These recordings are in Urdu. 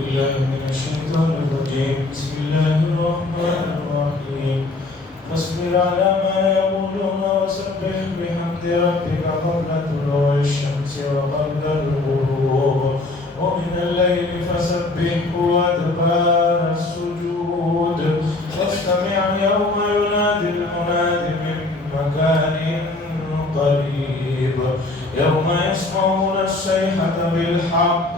بالله من الشيطان الرجيم. بسم الله الرحمن الرحيم. فاصبر على ما يقولون وسبح بحمد ربك قبل طلوع الشمس وقبل الغروب ومن الليل فسبحه وأدبار السجود واستمع يوم ينادي المناد من مكان قريب يوم يسمعون الصيحة بالحق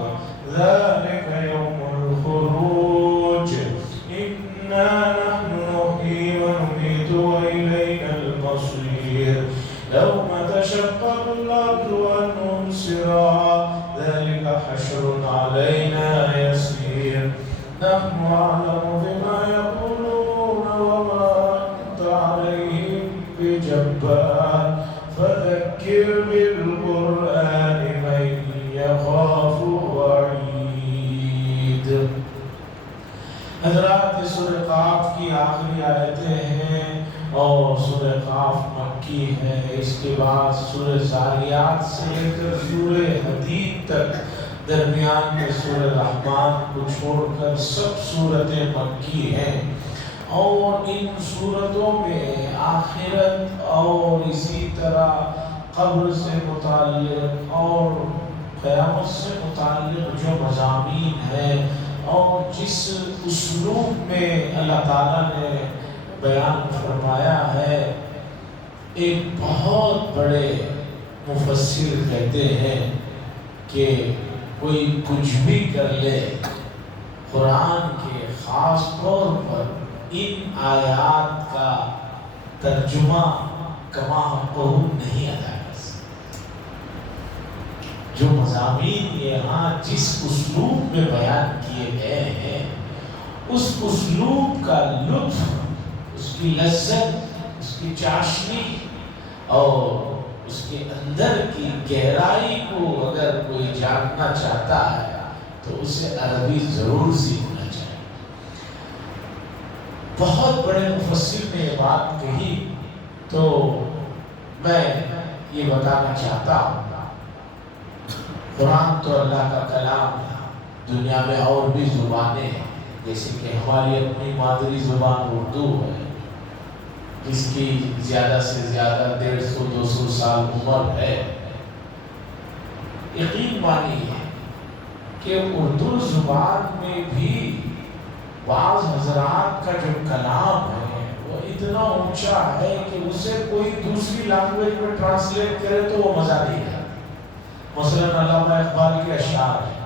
ذلك يوم الخروج إنا نحن نحيي ونميت وإلينا المصير يوم تشقق الأرض عنهم سراعا ذلك حشر علينا يسير نحن أعلم بما يقولون وما أنت عليهم بجبار فذكر بالقرآن من يخاف وعيد. حضرات سورہ قاف کی آخری آیتیں ہیں اور سورہ قاف مکی ہے. اس کے بعد سورہ زاریات سے لے کر سورہ حدید تک درمیان میں سورہ رحمان کو چھوڑ کر سب سورتیں مکی ہیں اور ان سورتوں میں آخرت اور اسی طرح قبر سے متعلق اور قیامت سے متعلق جو مضامین ہیں اور جس اسلوب میں اللہ تعالیٰ نے بیان فرمایا ہے. ایک بہت بڑے مفسر کہتے ہیں کہ کوئی کچھ بھی کر لے قرآن کے خاص طور پر ان آیات کا ترجمہ کما حقہ نہیں ادا کر سکتا. جو مضامین یہاں جس اسلوب میں بیان کیے گئے ہیں اس اسلوب کا لطف، اس کی لذت، اس کی چاشنی اور اس کے اندر کی گہرائی کو اگر کوئی جاننا چاہتا ہے تو اسے عربی ضرور سیکھنا چاہیے. بہت بڑے مفسر نے یہ بات کہی تو میں یہ بتانا چاہتا ہوں قرآن تو اللہ کا کلام ہے. دنیا میں اور بھی زبانیں ہیں جیسے کہ ہماری اپنی مادری زبان اردو ہے جس کی زیادہ سے زیادہ 150-200 سال عمر ہے. یقین مانیے کہ اردو زبان میں بھی بعض حضرات کا جو کلام ہے وہ اتنا اونچا ہے کہ اسے کوئی دوسری لینگویج میں ٹرانسلیٹ کرے تو وہ مزہ نہیں آتا. مثلا علامہ اقبال کے اشعار ہیں.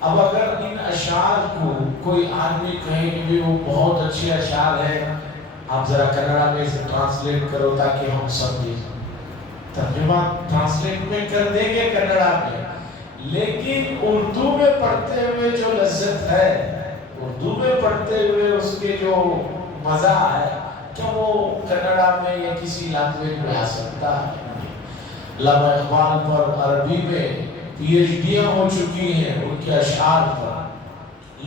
اب اگر ان اشعار کو کوئی آدمی کہے کہ وہ بہت اچھے اشعار ہیں، آپ ذرا کنڑا میں اسے ٹرانسلیٹ کرو تاکہ ہم سمجھیں. ترجمہ ٹرانسلیٹ میں کر دیں گے کنڑا میں، لیکن اردو میں پڑھتے ہوئے جو لذت ہے، اردو میں پڑھتے ہوئے اس کے جو مزہ ہے، کیا وہ کنڑا میں یا کسی لینگویج میں آ سکتا ہے؟ علامہ اقبال پر عربی میں پی ایچ ڈیاں ہو چکی ہیں ان کے اشعار پر.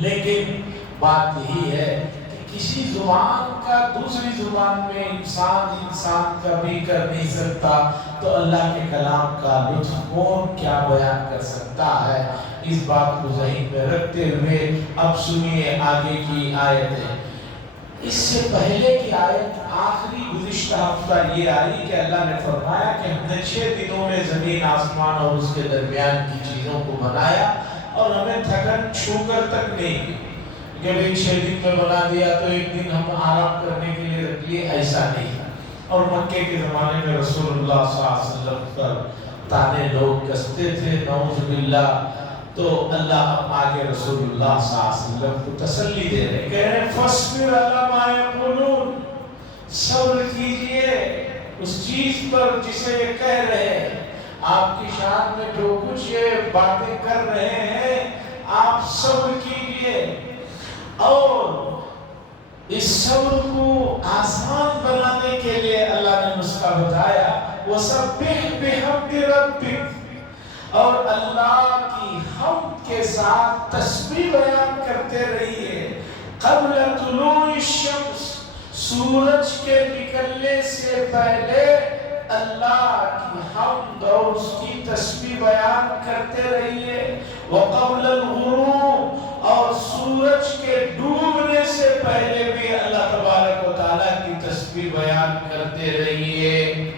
لیکن بات یہی ہے کہ کسی زبان کا دوسری زبان میں انسان کبھی کر نہیں سکتا تو اللہ کے کلام کا لطف کون کیا بیان کر سکتا ہے. اس بات کو ذہن میں رکھتے ہوئے اب سنیے آگے کی آیتیں. اس سے پہلے کی آیت آخری گزشتہ ہفتہ یہ آئی کہ اللہ نے فرمایا کہ ہم نے 6 دنوں میں زمین آسمان اور اس کے درمیان کی چیزوں کو بنایا اور ہمیں تھکن چھو کر تک نہیں کی کہ 6 دن میں بنا دیا تو ایک دن ہم آرام کرنے کے لیے رکھ لیے، ایسا نہیں. اور مکے کے زمانے میں رسول اللہ صلی اللہ علیہ وسلم پر تانے لوگ کستے تھے، نعوذ باللہ. تو اللہ آگے رسول اللہ صلی اللہ علیہ وسلم کو تسلی دے رہے، کہہ رہے فَاصْبِرْ عَلَىٰ مَا يَقُولُونَ، صبر کیجئے اس چیز پر جسے یہ کہہ رہے ہیں. آپ کی شان میں جو کچھ یہ باتیں کر رہے ہیں آپ صبر کیجئے اور اس صبر کو آسان بنانے کے لیے اللہ نے نسخہ بتایا وَسَبِّحْ بِحَمْدِ رَبِّكَ، اور اللہ کی حمد کے ساتھ تسبیح بیان کرتے رہیے. قبل طلوع الشمس، سورج کے نکلنے سے پہلے اللہ کی حمد اور اس کی تسبیح بیان کرتے رہیے. وقبل الغروب، اور سورج کے ڈوبنے سے پہلے بھی اللہ تبارک و تعالیٰ کی تسبیح بیان کرتے رہیے۔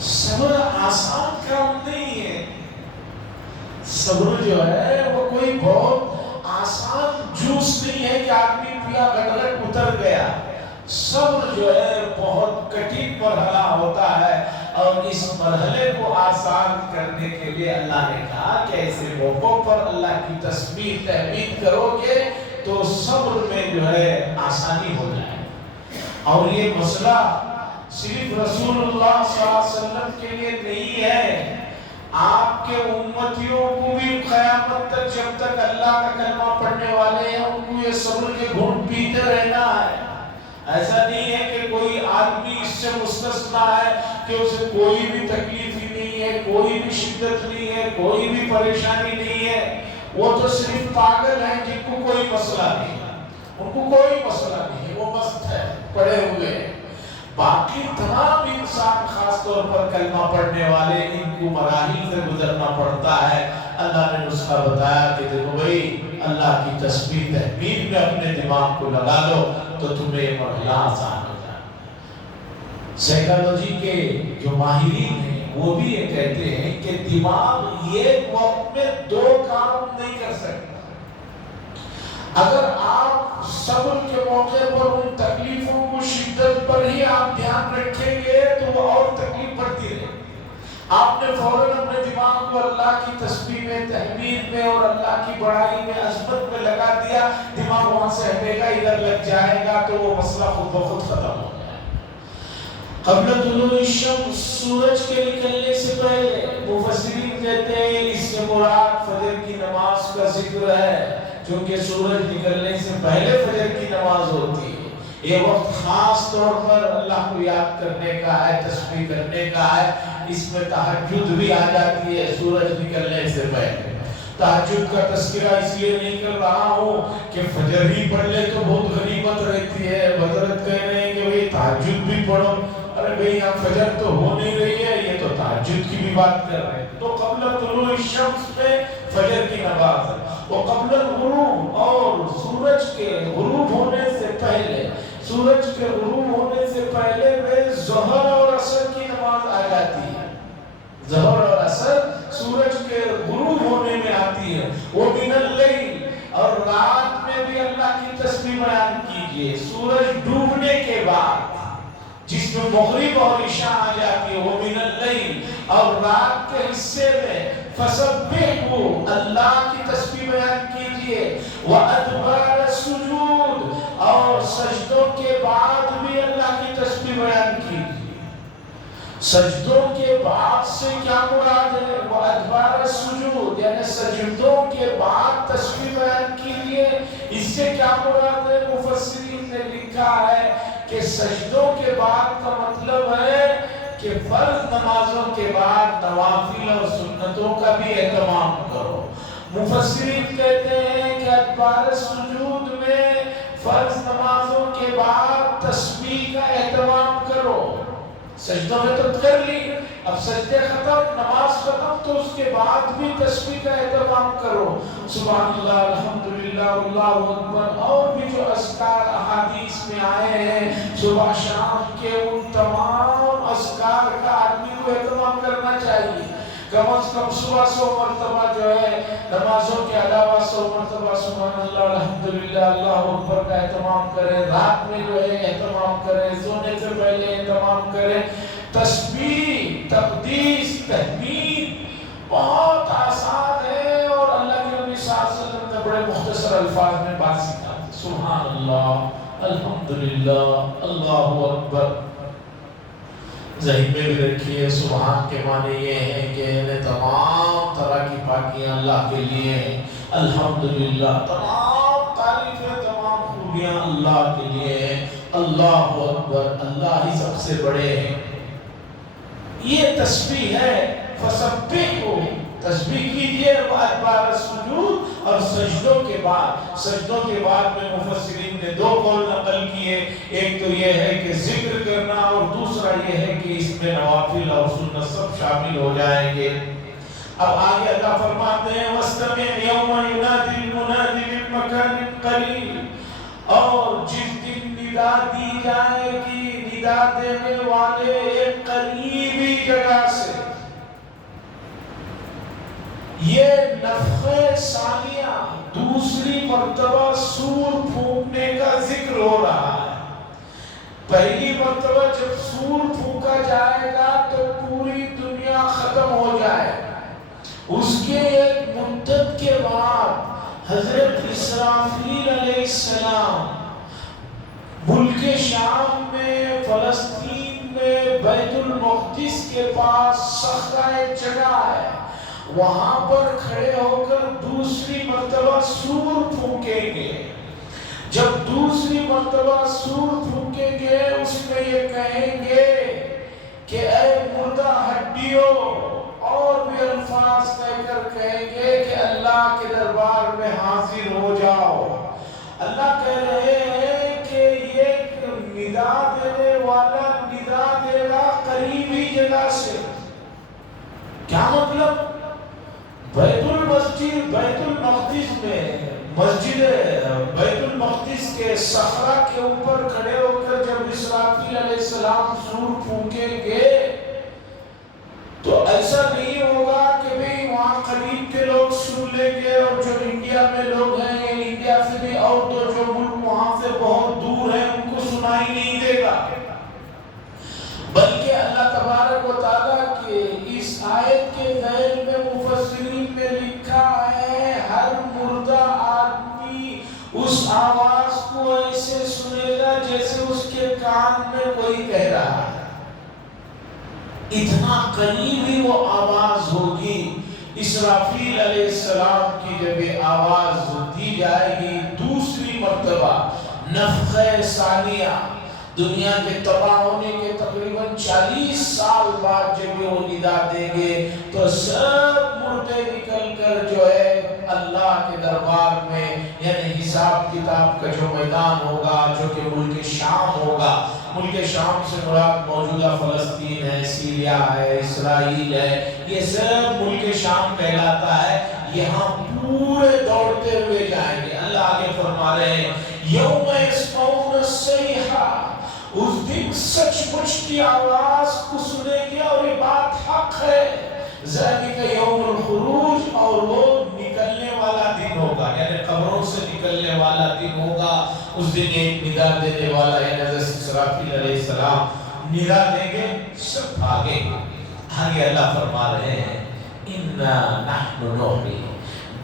صبر آسان کام نہیں ہے۔ صبر جو ہے وہ کوئی بہت آسان جوس نہیں ہے کہ آدمی پیا گٹگٹ اتر گیا۔ صبر جو ہے بہت کٹھن مرحلہ ہوتا ہے، اور اس مرحلے کو آسان کرنے کے لیے اللہ نے کہا کہ ایسے موقعوں پر اللہ کی تسبیح تحمید کرو گے تو صبر میں جو ہے آسانی ہو جائے۔ اور یہ مسئلہ صرف رسول اللہ صلی اللہ علیہ وسلم کے لیے نہیں ہے، آپ کے امتیوں کو بھی قیامت تک جب تک اللہ کا کلمہ پڑھنے والے ہیں ان کو یہ صبر کے گھونٹ پیتے رہنا ہے۔ ایسا نہیں ہے کہ کوئی آدمی اس سے مستثنا ہے کہ اسے کوئی بھی تکلیف ہی نہیں ہے، کوئی بھی شدت نہیں ہے، کوئی بھی پریشانی نہیں ہے۔ وہ تو صرف پاگل ہیں جن کو کوئی مسئلہ نہیں ہے، ان کو کوئی مسئلہ نہیں ہے، وہ مست ہے، پڑے ہوئے ہیں۔ باقی تمام انسان خاص طور پر کلمہ پڑھنے والے ان کو مراحل سے گزرنا پڑتا ہے۔ اللہ نے نسخہ بتایا کہ دیکھو بھائی اللہ کی تسبیح تحمید میں اپنے دماغ کو لگا لو تو تمہیں یہ مرحلہ آسان ہو جائے۔ سائیکالوجی کے جو ماہرین ہیں وہ بھی یہ کہتے ہیں کہ دماغ ایک وقت میں دو کام نہیں کر سکتا۔ اگر آپ صبر کے موقع پر ان تکلیفوں کو شدت پر ہی آپ دھیان رکھیں گے تو وہ اور تکلیف بڑھتی رہے گی۔ آپ نے فوراً اپنے دماغ کو اللہ کی تسبیح میں، تحمید میں اور اللہ کی بڑائی میں، عظمت میں لگا دیا، دماغ وہاں سے ہٹے گا، ادھر لگ جائے گا تو وہ مسئلہ خود بخود ختم ہو جائے گا۔ قبل طلوع الشمس، سورج کے نکلنے سے پہلے، مفسرین کہتے ہیں اس سے مراد فجر کی نماز کا ذکر ہے، چونکہ سورج نکلنے سے پہلے فجر کی نماز ہوتی ہے۔ یہ وقت خاص طور پر اللہ کو یاد کرنے کا ہے، تسبیح کرنے کا ہے۔ اس میں تہجد بھی آ جاتی ہے سورج نکلنے سے پہلے۔ تہجد کا تذکرہ اس لیے نہیں کر رہا ہوں کہ فجر ہی پڑھ لے تو بہت غنیمت رہتی ہے، حضرت کہہ رہے ہیں کہ بھئی تہجد بھی پڑھو۔ ارے بھئی یہاں فجر تو ہو نہیں رہی ہے، یہ تو تہجد کی بھی بات کر رہے ہیں۔ تو قبل طلوع الشمس میں فجر کی نماز ہے، وہ قبل الغروب، اور سورج کے غروب ہونے سے پہلے، سورج کے غروب ہونے سے پہلے میں ظہر اور عصر کی نماز آ جاتی ہے۔ ظہر اور عصر سورج کے غروب ہونے میں آتی ہے۔ وہ من اللیل، اور رات میں بھی اللہ کی تسبیح بیان کیجئے۔ سورج ڈوبنے کے بعد جس میں مغرب اور عشاء آ جاتی ہے، وہ من اللیل، اور رات کے حصے میں فسبحوا، اللہ کی تسبیح بیان کیجئے۔ وَأَدْبَارَ السُّجُودِ، اور سجدوں کے بعد بھی اللہ کی تسبیح بیان کیجئے۔ سجدوں کے بعد سے کیا مراد ہے؟ وَأَدْبَارَ السُّجُودِ، یعنی سجدوں کے بعد تسبیح بیان کیجئے۔ اس سے کیا مراد ہے؟ مفسرین نے لکھا ہے کہ سجدوں کے بعد کا مطلب ہے کہ فرض نمازوں کے بعد نوافل اور سنتوں کا بھی اہتمام کرو۔ مفسرین کہتے ہیں کہ ادبار السجود میں فرض نمازوں کے بعد تسبیح کا اہتمام کرو۔ سجدوں میں تو کر لی، اب سجدے ختم، نماز ختم، تو اس کے بعد بھی تسبیح کا اہتمام کرو۔ سبحان اللہ، الحمدللہ، اللہ اکبر، اور بھی جو اذکار احادیث میں آئے ہیں صبح شام کے، ان تمام اذکار کا آدمی کو اہتمام کرنا چاہیے۔ کم از کم صبح 100 مرتبہ جو ہے نمازوں کے علاوہ 100 مرتبہ سبحان اللہ، الحمدللہ، اللہ اکبر کا اہتمام کریں۔ رات میں جو ہے اہتمام کریں، سونے سے پہلے اہتمام کریں۔ تسبیح، تقدیس، تحمید بہت آسان ہے، اور اللہ کے نبی صلی اللہ علیہ وسلم نے بڑے مختصر الفاظ میں بات سکھائی۔ سبحان اللہ، الحمدللہ، اللہ اکبر۔ ذہن میں بھی رکھیے، سبحان کے معنی یہ ہے کہ انہیں تمام طرح کی پاکیاں اللہ کے لیے ہیں۔ الحمدللہ، تمام تعریفیں، تمام خوبیاں اللہ کے لیے ہیں۔ اللہ اکبر، اللہ ہی سب سے بڑے ہیں۔ یہ تسبیح ہے۔ فسبحوا، تسبیح کیجئے، وادبار السجود، اور سجدوں کے بعد، سجدوں کے بعد میں مفسرین نے 2 قول نقل کیے۔ ایک تو یہ ہے کہ ذکر کرنا، اور دوسرا یہ ہے کہ اس میں نوافل اور سنت سب شامل ہو جائیں گے۔ اب آگے اللہ فرماتے ہیں وَاسْتَمِعْ يَوْمَ يُنَادِ الْمُنَادِ ندا دینے والے ایک قریبی جگہ سے یہ نفخہ ثانیہ دوسری مرتبہ سور پھونکنے کا ذکر ہو رہا ہے۔ پہلی مرتبہ جب سور پھونکا جائے گا تو پوری دنیا ختم ہو جائے گا۔ اس کے ایک مدت کے بعد حضرت اسرافیل علیہ السلام ملک شام میں، فلسطین میں، بیت المقدس کے پاس صخرہ ایک جگہ ہے، وہاں پر کھڑے ہو کر دوسری مرتبہ سور پھونکیں گے۔ جب دوسری مرتبہ سور پھونکیں گے اس میں یہ کہیں گے کہ اے مردہ ہڈیوں، اور بھی الفاظ کہہ کر کہیں گے کہ اللہ کے دربار میں حاضر ہو جاؤ۔ اللہ کہہ رہے ہیں کہ یہ ندا دینے والا ندا دے گا قریبی جگہ سے۔ کیا مطلب؟ بیت المقدس میں، مسجد بیت المقدس کے صخرہ کے اوپر کھڑے ہو کر جب اسرافیل علیہ السلام سور پھونکیں گے تو ایسا نہیں ہوگا کہ بھئی وہاں قریب کے لوگ سن لیں گے اور جو انڈیا میں لوگ ہیں یا انڈیا سے بھی اور تو جو ملک وہاں سے بہت دور ہیں ان کو سنائی نہیں دے گا، بلکہ اللہ تبارک و تعالیٰ کے اس آیت کے ذیل میں مفسرین میں لکھا ہے ہر مردہ آدمی اس آواز کو ایسے سنے گا جیسے اس کے کان میں کوئی کہہ رہا ہے۔ اتنا قریبی وہ آواز ہوگی۔ اسرافیل علیہ السلام کی جب یہ آواز دی جائے گی دوسری مرتبہ نفخہ ثانیہ، دنیا کے تباہ ہونے کے تقریباً 40 سال بعد جب وہ ندا دیں گے تو سب مردے نکل کر جو ہے اللہ کے دربار میں، یعنی حساب کتاب کا جو میدان ہوگا جو کہ ملک شام ہوگا، ملک شام سے مراد موجودہ فلسطین ہے، سیریا ہے، اسرائیل ہے، یہ سب ملک شام کہلاتا ہے، یہاں پورے دوڑتے ہوئے جائیں گے۔ اللہ آگے فرما رہے ہیں یوم یسمعون الصیحہ، اس دن سچ مچ کی آواز کو سنیں گے اور یہ بات حق ہے۔ ذالک یوم الخروج، اور وہ نکلنے والا دن ہوگا، یعنی قبروں سے نکلنے والا دن ہوگا۔ اس دن ایک ندا دینے والا یعنی حضرت اسرافیل علیہ السلام ندا دیں گے، سب بھاگیں گے۔ آگے اللہ فرما رہے ہیں اِنَّا نَحْنُ نُحْيِي،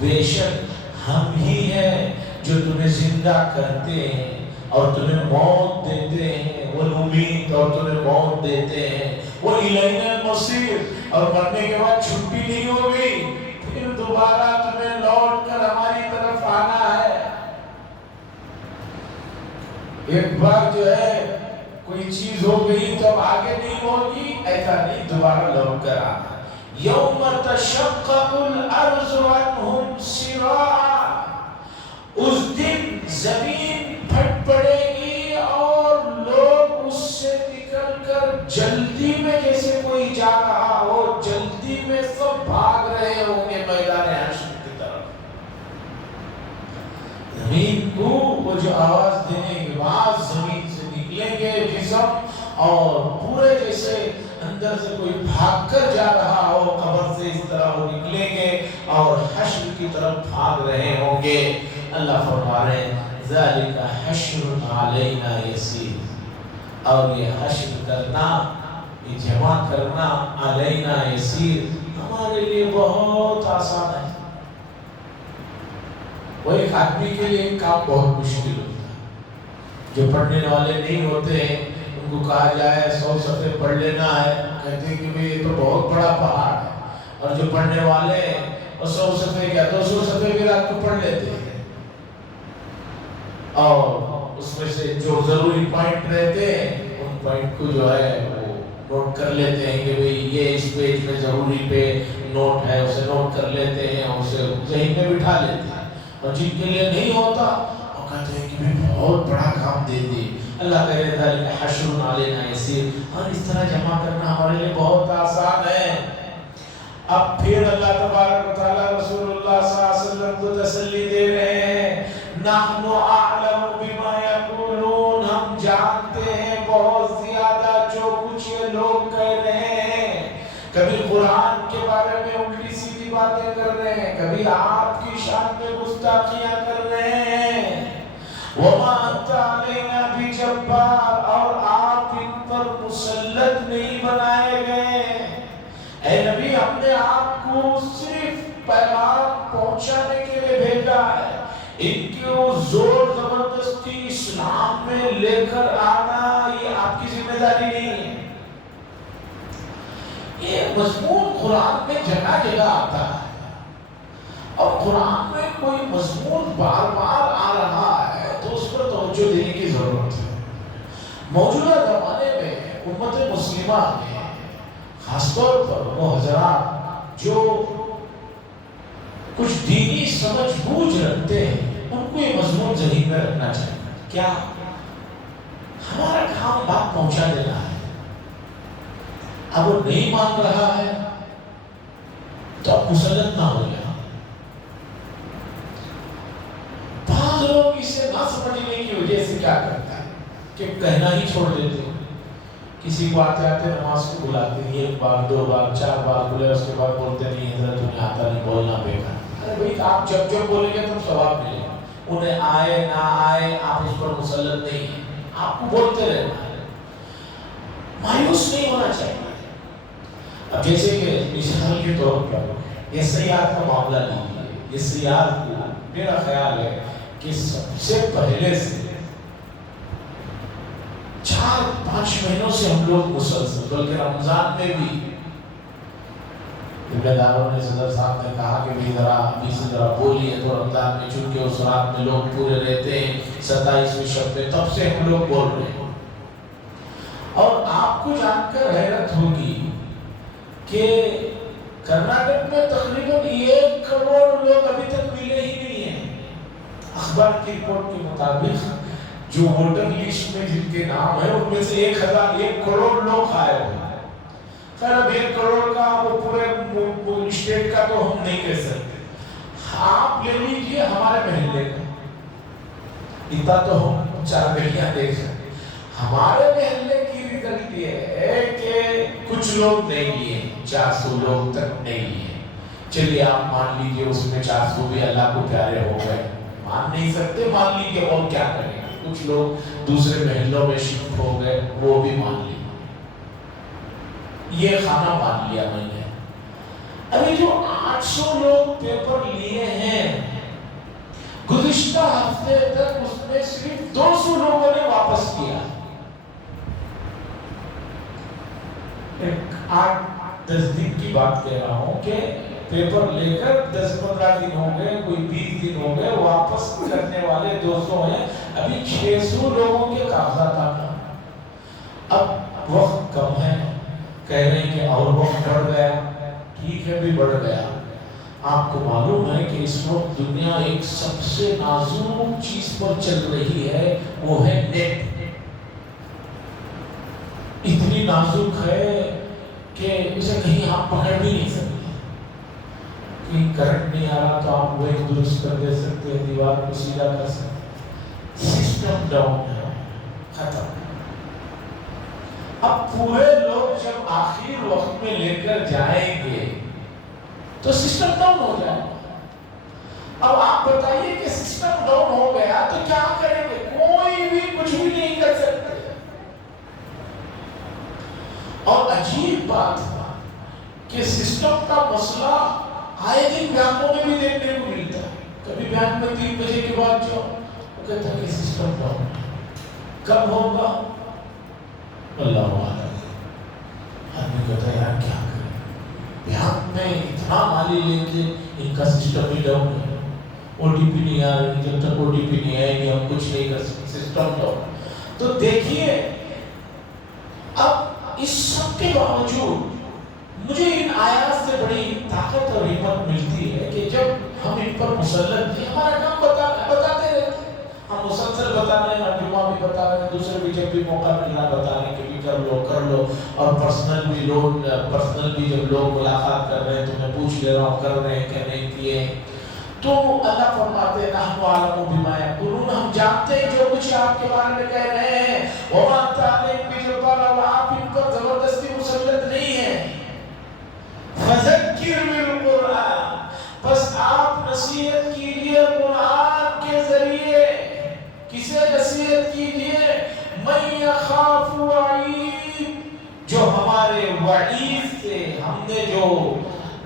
بے شک ہم ہی ہیں جو تمہیں زندہ کرتے ہیں اور تمہیں موت دیتے ہیں، وَنُمِيتُ، اور تمہیں موت دیتے ہیں، وَإِلَيْنَا الْمَصِيرُ، اور مرنے کے بعد چھٹی نہیں ہوگی، پھر دوبارہ تمہیں لوٹ کر ہماری طرف آنا ہے۔ ایک بار جو ہے کوئی چیز ہو گئی تو اب آگے نہیں ہوگی، ایسا نہیں، دوبارہ لوٹ کر آنا۔ یوم تشقق الارض عنہم سراعا، اس دن زمین پھٹ پڑے گی اور لوگ اس سے نکل کر جلدی میں، جیسے کوئی جا رہا ہو جلدی میں، سب بھاگ رہے ہوں گے میدان حشر کی طرف۔ زمین کو وہ جو آواز دینے کے بعد زمین سے نکلیں گے جسم، اور پورے جیسے اندر سے کوئی بھاگ کر جا رہا ہو قبر سے، اس طرح وہ نکلیں گے اور حشر کی طرف بھاگ رہے ہوں گے۔ اللہ فرما رہے ہیں ذالک حشر علینا یسیر، اور یہ حشر کرنا، یہ جمع کرنا علینا یسیر، ہمارے لیے بہت آسان ہے۔ وہ ایک آدمی کے لیے کام بہت مشکل ہوتا ہے، جو پڑھنے والے نہیں ہوتے ہیں ان کو کہا جائے 100 صفحے پڑھ لینا ہے، کہتے ہیں کہ یہ تو بہت بڑا پہاڑ ہے، اور جو پڑھنے والے وہ 100 صفحے کیا 200 صفحے بھی رات کو پڑھ لیتے ہیں، اور اس میں سے جو ضروری پوائنٹ رہتے ہیں ان پوائنٹ کو جو ہے وہ نوٹ کر لیتے ہیں کہ بھئی یہ اس پیج میں ضروری پہ نوٹ ہے، اسے نوٹ کر لیتے ہیں اور اسے ذہن میں بٹھا لیتے ہیں۔ اور جن کے لیے نہیں ہوتا وہ کہتے ہیں کہ بھی بہت بڑا کام دے دی۔ اللہ کہے ذالک حشر علینا یسیر، اور اس طرح جمع کرنا ہمارے لیے بہت آسان ہے۔ اب پھر اللہ تبارک و تعالی رسول اللہ صلی اللہ علیہ وسلم کو تسلی دے رہے ہیں، نحن اعلم بما یقولون، ہم جانتے ہیں بہت زیادہ نبی آپ کی شان میں گستاخیاں کر رہے ہیں، وَمَا أَنْتَ عَلَيْنَا بِجَبَّارٍ، اور آپ ان پر مسلط نہیں بنائے گئے۔ اے نبی، ہم نے آپ کو صرف پیغام پہنچانے کے لیے بھیجا ہے، ان کو زور زبردستی اسلام میں لے کر آنا یہ آپ کی ذمہ داری نہیں ہے۔ یہ مضمون قرآن میں جگہ جگہ آتا ہے، اور قرآن میں کوئی مضمون بار بار آ رہا ہے تو اس پر توجہ دینے کی ضرورت ہے۔ موجودہ زمانے میں امت مسلمہ نے خاص طور پر وہ حضرات جو کچھ دینی سمجھ بوجھ رکھتے ہیں، ان کو یہ مضمون ذہن میں رکھنا چاہیے۔ کیا ہمارا کام بات پہنچا دینا ہے، اب وہ نہیں مان رہا ہے تو اب مسلط نہ ہو جائے۔ بعض لوگ اسے نہ سمجھنے کی وجہ سے کیا کرتا ہے کہ کہنا ہی چھوڑ دیتے ہیں، کسی کو آتے آتے نماز کو بلاتے ہیں، ایک بار دو بار چار بار بولے، اس کے بعد بولتے نہیں حضرت تمہیں آتا نہیں، بولنا بیکار۔ ارے بھائی آپ جب جب بولیں گے تم ثواب ملے گا، انہیں آئے نہ آئے آپ اس پر مسلط نہیں ہیں، آپ کو بولتے رہنا ہے، مایوس نہیں ہونا چاہیے۔ اب جیسے کہ مثال کے طور پر یہ سیاحت کا معاملہ نہیں ہے، یہ سیاحت کو میرا خیال ہے کہ سب سے پہلے سے 4-5 مہینوں سے ہم لوگ مسلسل، بلکہ رمضان میں بھی ذمہ داروں نے، صدر صاحب نے کہا کہ بھی ذرا ابھی سے ذرا بولیے، تو رمضان میں چونکہ اس رات میں لوگ پورے رہتے ہیں 27ویں شب میں، تب سے ہم لوگ بول رہے ہیں۔ اور آپ کو جان کر حیرت ہوگی کہ کرناٹک میں تقریباً 1 کروڑ لوگ ابھی تک ملے ہی نہیں ہیں۔ اخبار کی رپورٹ کے مطابق جو ووٹر لسٹ میں جن کے نام ہیں ان میں سے 1 کروڑ لوگ آئے ہوئے ہیں۔ خیر اب 1 کروڑ کا وہ پورے اسٹیٹ کا تو ہم نہیں کہہ سکتے، آپ لے لیجیے ہمارے محلے کا، اتنا تو ہم 4 گلیاں دیکھ سکتے۔ ہمارے محلے کی رزلٹ یہ ہے کہ کچھ لوگ نہیں لیے، 400 لوگ تک نہیں لیے۔ چلیے آپ مان لیجیے اس میں 400 بھی اللہ کو پیارے ہو گئے، مان نہیں سکتے، مان لیجیے، اور کیا کریں، کچھ لوگ دوسرے محلوں میں شفٹ ہو گئے، وہ بھی مان لیے، یہ خانہ مان لیا میں نے۔ ابھی جو 800 لوگ پیپر لیے ہیں، گزشتہ ہفتے تک اس میں صرف 200 لوگوں نے واپس کیا۔ 8-10 دن کی بات کہہ رہا ہوں کہ پیپر لے کر 10-15 دن ہو گئے، کوئی 20 دن ہو گئے، واپس کرنے والے 200 ہیں، ابھی 600 لوگوں کے کاغذات آنا۔ اب وقت کم ہے، کہہ رہے ہیں کہ اور وقت بڑھ گیا، ٹھیک ہے بھی بڑھ گیا۔ آپ کو معلوم ہے کہ اس وقت دنیا ایک سب سے نازک چیز پر چل رہی ہے، وہ ہے نیٹ۔ اتنی نازک ہے کہ اسے کہیں آپ پکڑ بھی نہیں سکتے، کہیں کرنٹ نہیں آ رہا تو آپ وہ ایک درست کر دے سکتے ہیں، دیوار کو سیدھا کر سکتے، سسٹم ڈاؤن ہے، ختم۔ اب پورے لوگ جب آخر وقت میں لے کر جائیں گے تو سسٹم ڈاؤن ہو جائے گا۔ اب آپ بتائیے کہ سسٹم ڈاؤن ہو گیا تو کیا کریں گے؟ کوئی بھی کچھ بھی نہیں کر سکتے۔ اور عجیب بات ہے کہ سسٹم کا مسئلہ آئے دن بیانوں میں بھی دیکھنے کو ملتا ہے۔ کبھی بیان میں 3 بجے کے بعد جو وہ کہتا ہے کہ سسٹم ڈاؤن کب ہوگا اللہ عالم۔ آدمی کہتا ہے یار کیا کریں، بیان میں اتنا مالی لے کے ان کا سسٹم ہی ڈاؤن ہے، او ٹی پی نہیں آ رہی، جب تک او ٹی پی نہیں آئے گی ہم کچھ نہیں کر سکتے، سسٹم ڈاؤن۔ تو دیکھیے اب اس سب کے باوجود مجھے ان آیات سے بڑی طاقت اور ہمت ملتی ہے کہ جب ہم ان پر مسلط تھے، ہمارا کام بتاتے رہتے ہیں، ہم مسلسل بتا رہے ہیں، جمعہ بھی بتا رہے ہیں، دوسرے بھی جب بھی موقع ملنا بتا رہے ہیں کہ بھی کر لو، اور پرسنل بھی جب لوگ ملاقات کر رہے ہیں تو میں پوچھ لے رہا ہوں کر رہے ہیں کہ نہیں کیے۔ تو اللہ فرماتے ہیں نحن اعلم بما یقولون، ہم جانتے ہیں جو کچھ آپ کے بارے میں کہہ رہے ہیں، وما انت علیہم بجبار، اور آپ ان پر زبردستی مسلط نہیں ہیں۔ فذکر بالقرآن، بس آپ نصیحت کیجیے قرآن کے ذریعے. کسے نصیحت کیجیے؟ من یخاف وعید، جو ہمارے وعید سے، ہم نے جو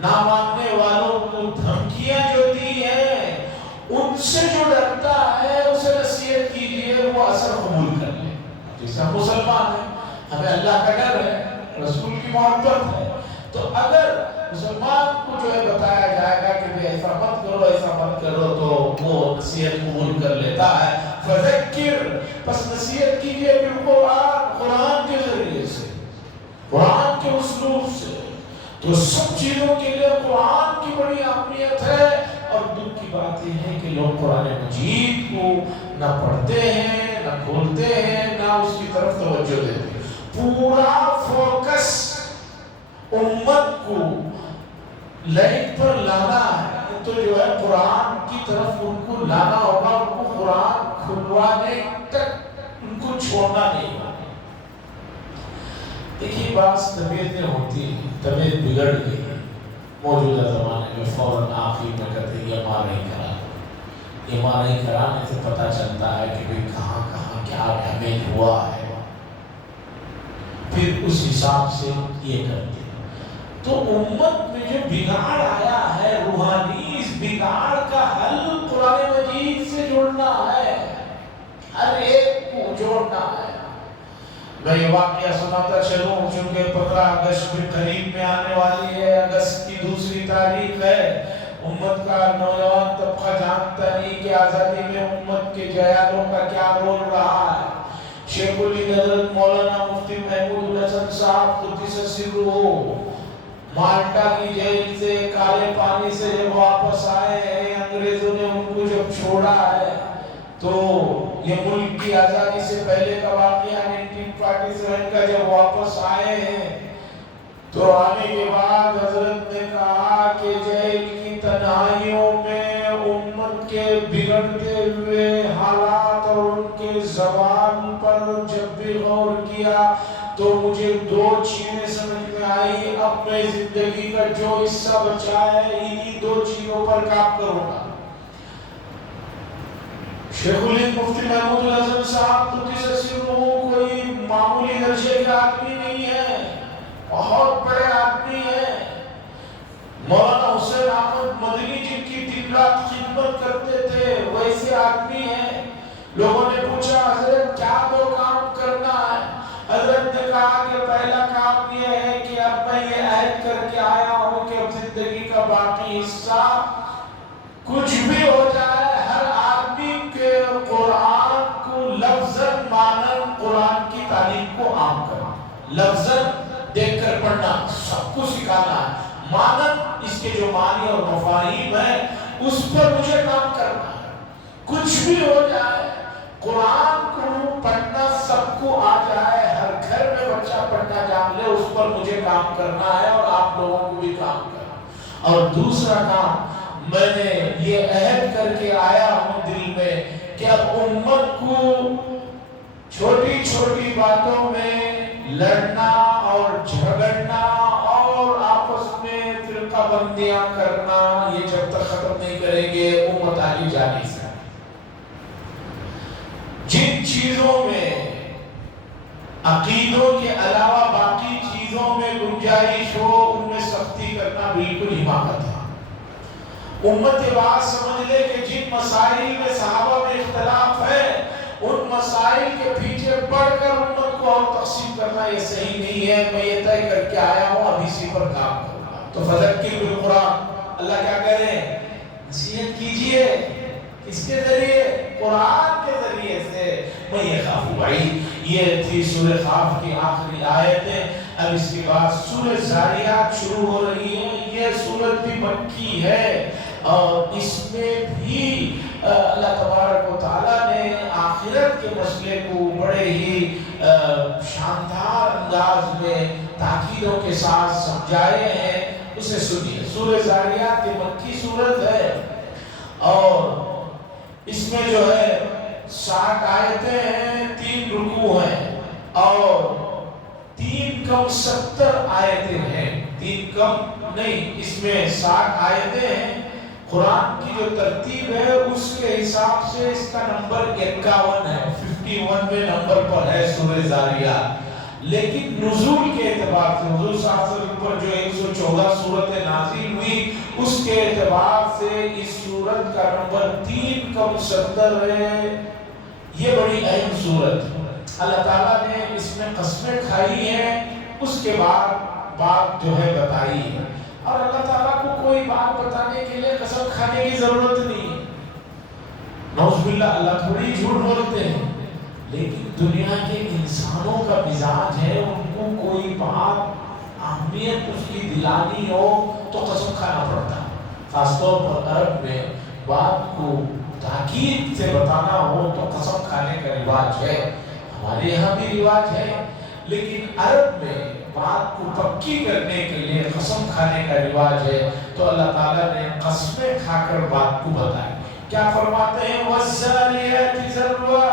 نہ ماننے والوں کو دھمکیاں جو دی ہیں ان سے جو ڈرتا ہے اسے نصیحت کیجیے، وہ اثر قبول کر لے. جیسے ہم مسلمان ہیں، ہمیں اللہ کا ڈر ہے، رسول کی محبت ہے، تو اگر مسلمان کو جو ہے بتایا جائے گا کہ ایسا مت کرو ایسا مت کرو تو وہ نصیحت قبول کر لیتا ہے. فذکر، پس نصیحت کیجیے بالقرآن، قرآن کے ذریعے سے، قرآن کے اسلوب سے. تو سب چیزوں کے لیے قرآن کی بڑی اہمیت ہے. اور دکھ کی بات یہ ہے کہ لوگ قرآن مجید کو نہ پڑھتے ہیں، نہ کھولتے ہیں، نہ اس کی طرف توجہ دیتے ہیں. پورا فوکس امت کو لائٹ پر لانا ہے تو جو ہے قرآن کی طرف ان کو لانا ہوگا، ان کو قرآن کھلوانے تک ان کو چھوڑنا نہیں ہوگا. دیکھیے بعض طبیعتیں ہوتی ہیں، طبیعت بگڑ گئی ہے موجودہ زمانے میں، فوراً آخری میں کہتے ہیں یہ ماں نہیں کرا. یہ ماں نہیں کرانے سے پتہ چلتا ہے کہ بھئی کہاں کہاں کیا ڈیمیج ہوا ہے، پھر اس حساب سے یہ کرتے ہیں. تو امت میں جو بگاڑ آیا ہے، روحانی اس بگاڑ کا حل قرآن مجید سے جوڑنا ہے، ہر ایک کو جوڑنا ہے. میں یہ واقعہ سناتا چلوں چونکہ 15 اگست میں قریب میں آنے والی ہے. اگست کی 2 تاریخ ہے. امت کا نوجوان طبقہ جانتا نہیں کہ آزادی میں امت کے جیادوں کا کیا رول رہا ہے. شیخ الہند حضرت مولانا مفتی محمود الحسن صاحب قدس سرہ مالٹا کی جیل سے کالے پانی سے جب واپس آئے ہیں، انگریزوں نے ان کو جب چھوڑا ہے تو یہ ملک کی آزادی سے پہلے کا واقعہ 1947 کا جب واپس آئے ہیں تو آنے کے بعد حضرت نے کہا کہ جیل کی تنہائیوں میں امت کے بگڑتے ہوئے حالات اور ان کے زبان پر جب بھی غور کیا تو مجھے 2 چیزیں سمجھ میں آئی. اب میں زندگی کا جو حصہ بچا ہے انہی 2 چیزوں پر کام کروں گا. شیخ الہند مفتی محمود الحسن صاحب قدس سرہ کوئی معمولی درجے کے آدمی نہیں ہے، بہت بڑے آدمی ہیں. مولانا حسین احمد مدنی جن کی دن رات خدمت کرتے تھے ویسے آدمی ہیں. لوگوں نے پوچھا حضرت کیا 2 کام کرنا ہے؟ حضرت نے کہا کہ پہلا کام یہ ہے کہ اب میں یہ عہد کر کے آیا ہوں کہ اب زندگی کا باقی حصہ کچھ بھی ہو جائے ہر آدمی کے قرآن کو لفظاً مانن قرآن کی تعلیم کو عام کرنا، لفظاً دیکھ کر پڑھنا سب کو سکھانا ہے، مانن اس کے جو معنی اور مفاہیم ہیں اس پر مجھے کام کرنا ہے. کچھ بھی ہو جائے قرآن کو پڑھنا سب کو آ جائے، ہر گھر میں بچہ پڑھنا جان لے، اس پر مجھے کام کرنا ہے اور آپ لوگوں کو بھی کام کرنا. اور دوسرا کام میں نے یہ عہد کر کے آیا ہوں دل میں کہ اب امت کو چھوٹی چھوٹی باتوں میں لڑنا اور جھگڑنا اور آپس میں فرقہ بندیاں کرنا یہ جب تک ختم نہیں کریں گے امت آگے جا نہیں سکتی. جن چیزوں میں عقیدوں کے علاوہ باقی چیزوں میں گنجائش ہو ان میں سختی کرنا بالکل حماقت ہے. امت یہ بات سمجھ لے کہ جن مسائل میں صحابہ میں اختلاف ہے ان مسائل کے پیچھے پڑھ کر امت کو اور تقسیم کرنا یہ صحیح نہیں ہے. میں یہ طے کر کے آیا ہوں اب اسی پر کام کروں گا. تو فذکر بالقرآن، اللہ کیا کہہ رہے ہیں؟ نصیحت کیجئے. اس کے ذریعے قرآن کے ذریعے سے. میں یہ خاف بھائی یہ تھی سورہ خاف کی آخری آیتیں. اب اس کے بعد سورہ زاریات شروع ہو رہی ہے. یہ سورت بھی مکی ہے اور اس میں بھی اللہ تبارک و تعالیٰ نے آخرت کے مسئلے کو بڑے ہی شاندار انداز میں تاکیدوں کے ساتھ سمجھائے ہیں. اسے سنیے. سورہ زاریات یہ مکی سورت ہے اور اس میں جو ہے 60 آیتیں ہیں، 3 رکوع ہیں اور 3 کم 70 آیتیں ہیں. 3 کم نہیں، اس میں 60 آیتیں ہیں. قرآن کی جو ترتیب ہے اس کے حساب سے اس کا نمبر 51 ہے، 51ویں نمبر پر ہے سورہ زاریات۔ لیکن نزول کے اعتبار سے حضور صلی اللہ علیہ وسلم پر جو 114 سورتیں نازل ہوئی اس کے اعتبار سے اس سورت کا نمبر 3 کا مصدر ہے۔ یہ بڑی اہم سورت، اللہ تعالیٰ نے اس میں قسمیں کھائی ہیں، اس کے بعد بات جو ہے بتائی ہے، اور اللہ تعالیٰ کو کوئی بات بتانے کے لیے قسم کھانے کی ضرورت نہیں ہے۔ نعوذ باللہ، اللہ تھوڑی جھوٹ بولتے ہیں، لیکن دنیا کے انسانوں کا مزاج ہے ان کو کوئی بات اہمیت اس کی دلانی ہو تو قسم کھانا پڑتا ہے۔ خاص طور پر عرب میں بات کو تاکید سے بتانا ہو تو قسم کھانے کا رواج ہے، ہمارے یہاں بھی رواج ہے، لیکن عرب میں بات کو پکی کرنے کے لیے قسم کھانے کا رواج ہے۔ تو اللہ تعالیٰ نے قسمیں کھا کر بات کو بتائی۔ کیا فرماتے ہیں؟ وَالزَّارِيَاتِ ذَرْوًا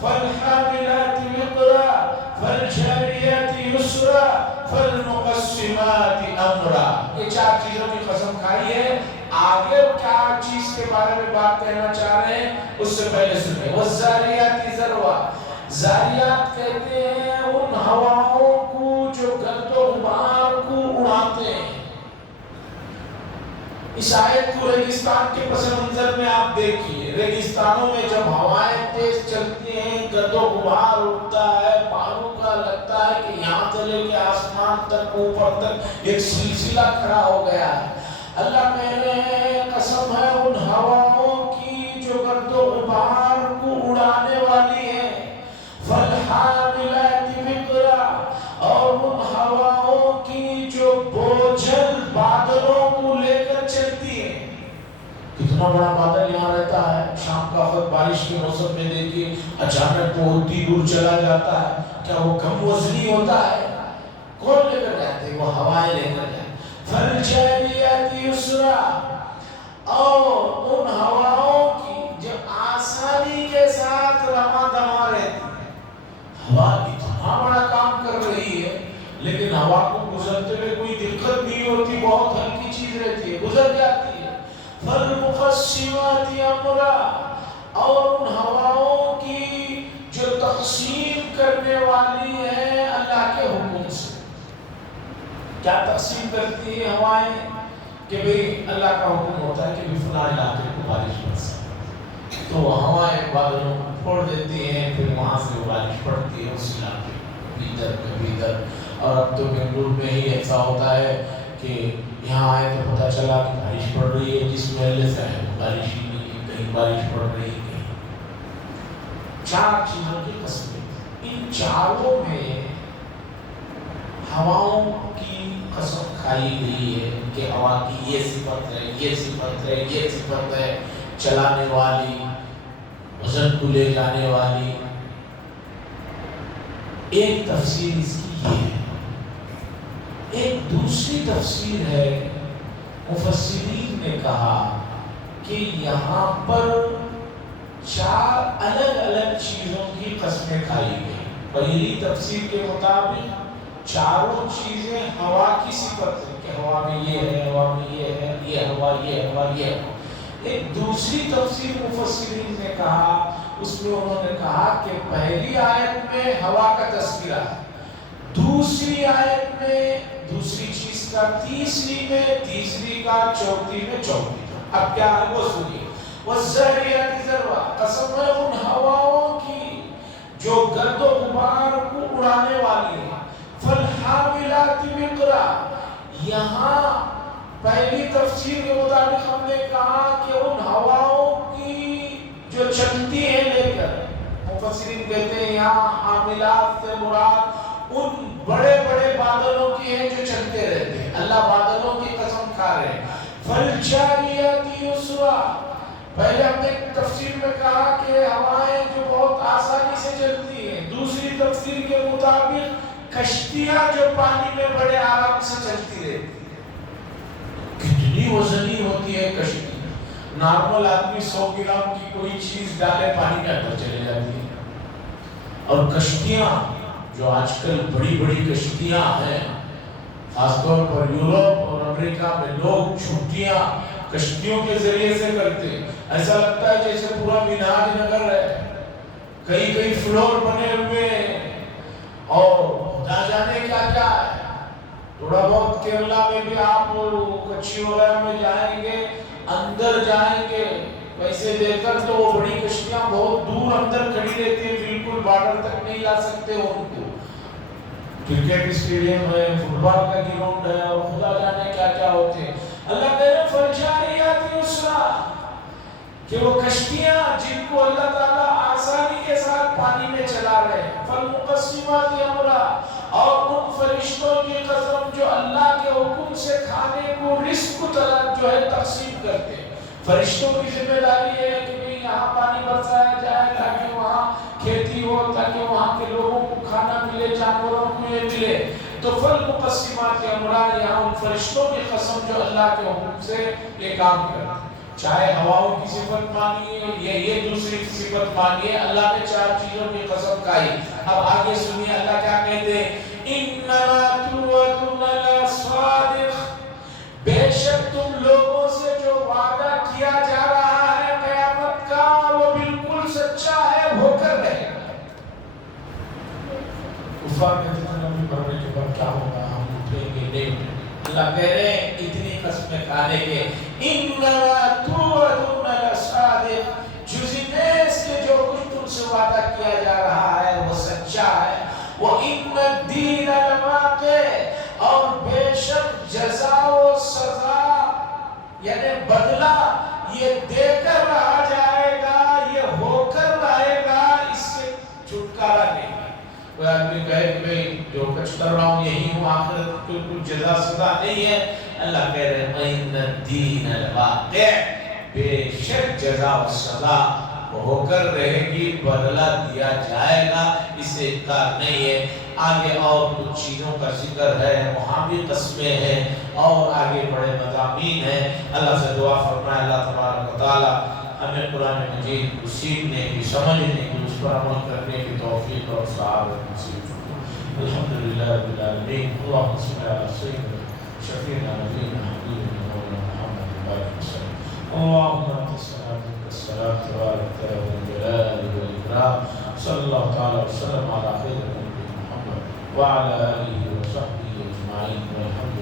فَالْحَامِلَاتِ وِقْرًا فَالْجَارِيَاتِ يُسْرًا فَالْمُقَسِّمَاتِ أَمْرًا۔ یہ 4 چیزوں کی قسم کھائی ہے۔ آگے کیا چیز کے بارے میں بات کہنا چاہ رہے ہیں اس سے پہلے سنیں۔ وَالزَّارِيَاتِ ذَرْوًا، زاریات کہتے ہیں ان ہواؤں کو جو گرد و غبار کو اڑاتے ہیں۔ اس آیت کو ریگستان کے پس منظر میں آپ دیکھیے، ریگستانوں میں جب ہوائیں تیز چلتی ہیں، گرد و غبار اڑتا ہے، پہاڑوں کا لگتا ہے کہ یہاں سے لے کے آسمان تک، اوپر تک ایک سلسلہ کھڑا ہو گیا ہے۔ اللہ کہہ رہے ہیں قسم ہے ان ہواؤں کی جو گرد و غبار کو اڑانے والی ہے، فَالْحَامِلَاتِ وِقْرًا، اور ان ہواؤں کی جو بوجھل بادلوں کو لے کر چلتی ہے۔ کتنا بڑا بادل یہاں رہتا ہے، شام کا وقت بارش کے موسم میں دیکھیے اچانک بہت ہی دور چلا جاتا ہے، کیا وہ کم وزنی ہوتا ہے؟ کون لے کر جاتے ہیں؟ وہ ہوائیں لے کر جاتے ہیں۔ فَالْجَارِيَاتِ يُسْرًا، اور ان ہواؤں کی جو آسانی کے ساتھ رواں دواں رہتی ہے۔ ہوا اتنا بڑا کام کر رہی ہے، لیکن ہوا کو گزرتے ہوئے کوئی دقت نہیں ہوتی، بہت ہلکی چیز رہتی ہے، گزر جاتی ہے۔ فَالْمُقَسِّمَاتِ أَمْرًا، اور ان ہواؤں کی جو تقسیم کرنے والی ہے اللہ کے حکم سے۔ کیا تقسیم کرتی ہے ہوائیں؟ کہ بھئی اللہ کا حکم ہوتا ہے کہ فلاں علاقے کو بارش برسے، تو ہوائیں بادلوں کو پھوڑ دیتی ہیں، پھر وہاں سے بارش پڑتی ہے اس علاقے میں، ادھر کبھی ادھر۔ اور اب تو بنگلور میں ہی ایسا ہوتا ہے کہ یہاں آئے تو پتہ چلا کہ بارش پڑ رہی ہے، جس محلے سے ہے بارش ہی نہیں ہے، کہیں بارش پڑ رہی ہے کہیں۔ 4 چیزوں کی قسمیں، ان چاروں میں ہواؤں کی قسم کھائی گئی ہے کہ ہوا کی یہ صفت ہے، یہ صفت ہے، یہ صفت ہے، چلانے والی، وزن کو لے جانے والی۔ ایک تفسیر اس کی یہ ہے۔ ایک دوسری تفسیر ہے، مفسرین نے کہا کہ یہاں پر 4 الگ الگ چیزوں کی قسمیں کھائی گئی۔ پہلی تفسیر کے مطابق چاروں چیزیں ہوا کی صفت ہے کہ ہوا میں یہ ہے، ہوا میں یہ ہے، یہ ہوا، یہ ہوا، یہ ہوا۔ ایک دوسری تفسیر مفسرین نے کہا، اس میں انہوں نے کہا کہ پہلی آیت میں ہوا کا تذکرہ ہے، دوسری آیت میں دوسری چیز کا، تیسری میں تیسری کا، چوتھی میں چوتھی کا۔ اب کیا ہے وہ سنیے۔ وَالزَّارِيَاتِ ذَرْوًا، قسم ہے ان ہواؤں کی جو گرد و غبار کو اڑانے والی ہے۔ فَالْحَامِلَاتِ وِقْرًا، یہاں پہلی تفسیر کے مطابق ہم نے کہا کہ ان ہواؤں کی جو چلتی ہے لے کر، مفسرین کہتے ہیں یہاں حاملات سے مراد ان بڑے بڑے بادلوں کی ہیں جو چلتے رہتے ہیں۔ اللہ بادلوں کی قسم کھا رہے ہیں۔ فَالْجَارِيَاتِ يُسْرًا، پہلے ہم نے تفسیر میں کہا کہ ہوائیں جو بہت آسانی سے چلتی ہیں، دوسری تفسیر کے مطابق کشتیاں جو پانی میں بڑے آرام سے چلتی رہتی ہیں۔ کتنی وزنی ہوتی ہے کشتی، نارمل آدمی 100 گرام کی کوئی چیز ڈالے پانی کے اندر چلے جاتی ہے۔ اور کشتیاں جو آج کل بڑی بڑی کشتیاں ہیں، خاص طور پر یورپ اور امریکہ میں لوگ چھٹیاں کشتیوں کے ذریعے سے کرتے، ایسا لگتا ہے جیسے پورا میناج نگر ہے، کئی کئی فلور بنے ہوئے اور نہ جانے کیا کیا ہے۔ تھوڑا بہت کیرلا میں بھی آپ کچھی وغیرہ میں جائیں گے، اندر جائیں گے پیسے دے کر تو وہ بڑی کشتیاں بہت دور اندر کھڑی رہتی ہیں، بالکل بارڈر تک نہیں لا سکتے ان کو۔ کرکٹ اسٹیڈیم ہے، فٹ بال کا گراؤنڈ ہے اور خدا جانے کیا کیا ہوتے ہیں۔ اللہ کہہ رہے فَالْجَارِيَاتِ يُسْرًا کہ وہ کشتیاں جن کو اللہ تعالیٰ آسانی کے ساتھ پانی میں چلا رہے ہیں، فَالْمُقَسِّمَاتِ أَمْرًا اور ان فرشتوں کی قسم جو اللہ کے حکم سے کھانے کو رزق کو جو ہے تقسیم کرتے ہیں۔ فرشتوں کی ذمہ داری ہے کہ نہیں یہاں پانی برسایا جائے تاکہ وہاں کھیتی ہو، تاکہ وہاں کے لوگوں کو کھانا ملے، جانوروں کو یہ ملے۔ تو فَالْمُقَسِّمَاتِ أَمْرًا یہاں ان فرشتوں کی قسم جو اللہ کے حکم سے یہ کام کرتے ہیں۔ چاہے ہواؤں کی صفت مانیے یا یہ دوسری صفت مانیے، اللہ نے چار چیزوں کی قسم کھائی۔ اب آگے سنیے اللہ کیا کہتے ہیں، اِنَّمَا تُوعَدُونَ لَصَادِقٌ بے شک تم لوگوں سے جو وعدہ کیا جا رہا ہے قیامت کا وہ بالکل سچا ہے، ہو کر رہے گا۔ کفار کہتے ہیں نبی مرنے کے بعد کیا ہوگا، ہم اٹھیں گے نہیں اٹھیں گے۔ اللہ کہہ رہے ہیں اتنی قسمیں کھانے کے، اِنَّمَا تُوعَدُونَ لَصَادِقٌ جزیز کے جو کچھ تم سے وعدہ کیا جا رہا ہے وہ سچا ہے۔ وَإِنَّ الدِّينَ لَوَاقِعٌ اور بے شک جزا و سزا یعنی بدلہ یہ دے کر رہا جائے گا، یہ ہو کر رہے گا، اس سے چھٹکارا نہیں۔ کوئی آدمی کہے کہ بھئی جو کچھ کر رہا ہوں یہی ہوں، آخرت کو کچھ جزا سزا نہیں ہے۔ اللہ کہہ رہے ہیں وَإِنَّ الدِّينَ لَوَاقِعٌ بے شک جزا و سزا ہو کر رہے گی، بدلہ دیا جائے گا، اس سے انکار نہیں ہے۔ آگے اور کچھ چیزوں کا ذکر ہے، وہاں بھی قسمیں ہیں اور آگے بڑے مضامین ہیں۔ اللہ سے دعا فرمائے اللہ تبارک و تعالی ہمیں قرآن مجید کو سیکھنے کی، سمجھنے کی، اس پر عمل کرنے کی توفیق اور سعادت نصیب فرمائے۔ الحمدللہ رب العالمین، اللہم صل علی سیدنا شفیعنا نبینا حبیبنا مولانا محمد وآلہ وسلم۔ اللہم انت السلام منک السلام تبارک یا ذا الجلال والإکرام۔ صلی اللہ تعالی وسلم علی خیر وعلى آله وصحبه أجمعين والحمد